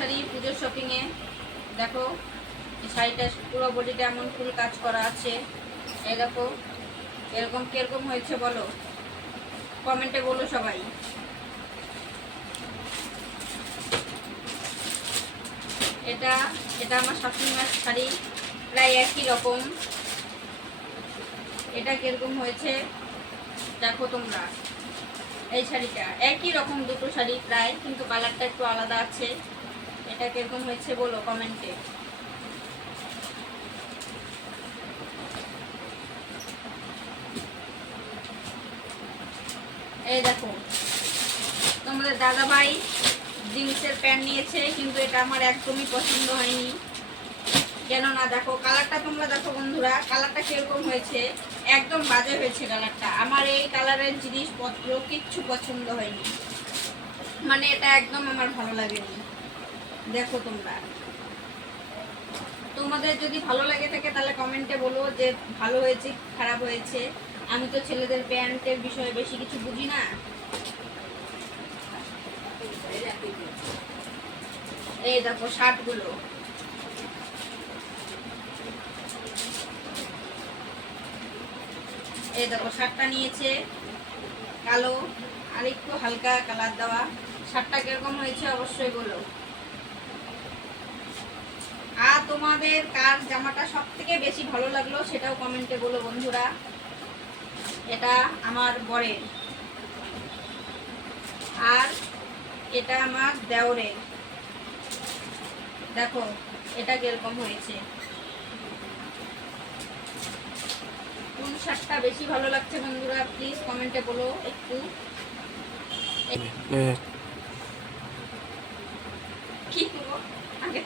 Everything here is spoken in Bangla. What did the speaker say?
শাড়ি পুজোর শপিংয়ে। দেখো এই শাড়িটা পুরো বডিটা এমন ফুল কাজ করা আছে। এই দেখো এরকম কিরকম হয়েছে বলো, কমেন্টে বলো সবাই। এটা এটা আমার শাশুড়ি মার শাড়ি, প্রায় একই রকম। এটা কিরকম হয়েছে দেখো তোমরা। এই শাড়িটা একই রকম, দুটো শাড়ি প্রায়, কিন্তু কালারটা একটু আলাদা আছে। এটা কিরকম হয়েছে বলো কমেন্টে। এই দেখো তোমাদের দাদাভাই জিন্সের প্যান্ট নিয়েছে, কিন্তু এটা আমার একদমই পছন্দ হয়নি। কেননা দেখো কালারটা, তোমরা দেখো বন্ধুরা কালারটা কিরকম হয়েছে, একদম বাজে হয়েছে কালারটা। আমার এই কালারের জিনিসপত্র কিচ্ছু পছন্দ হয়নি, মানে এটা একদম আমার ভালো লাগেনি। দেখো তোমরা, তোমাদের যদি ভালো লাগে থাকে তাহলে কমেন্টে বলো যে ভালো হয়েছে খারাপ হয়েছে। আমি তো ছেলেদের প্যান্টের বিষয়ে বেশি কিছু বুঝি না। এই দেখো শার্টগুলো, এই দেখো শার্টটা নিয়েছে কালো আর একটু হালকা কালার দেওয়া। শার্টটা কিরকম হয়েছে অবশ্যই বলো। আর তোমাদের কার জামাটা সব থেকে বেশি ভালো লাগলো সেটাও কমেন্টে বলো বন্ধুরা। এটা আমার বরের, আর এটা আমার দেওরের। দেখো এটা কিরকম হয়েছে, কোন শার্টটা বেশি ভালো লাগছে বন্ধুরা প্লিজ কমেন্টে বলো একটু। কি করবো আগে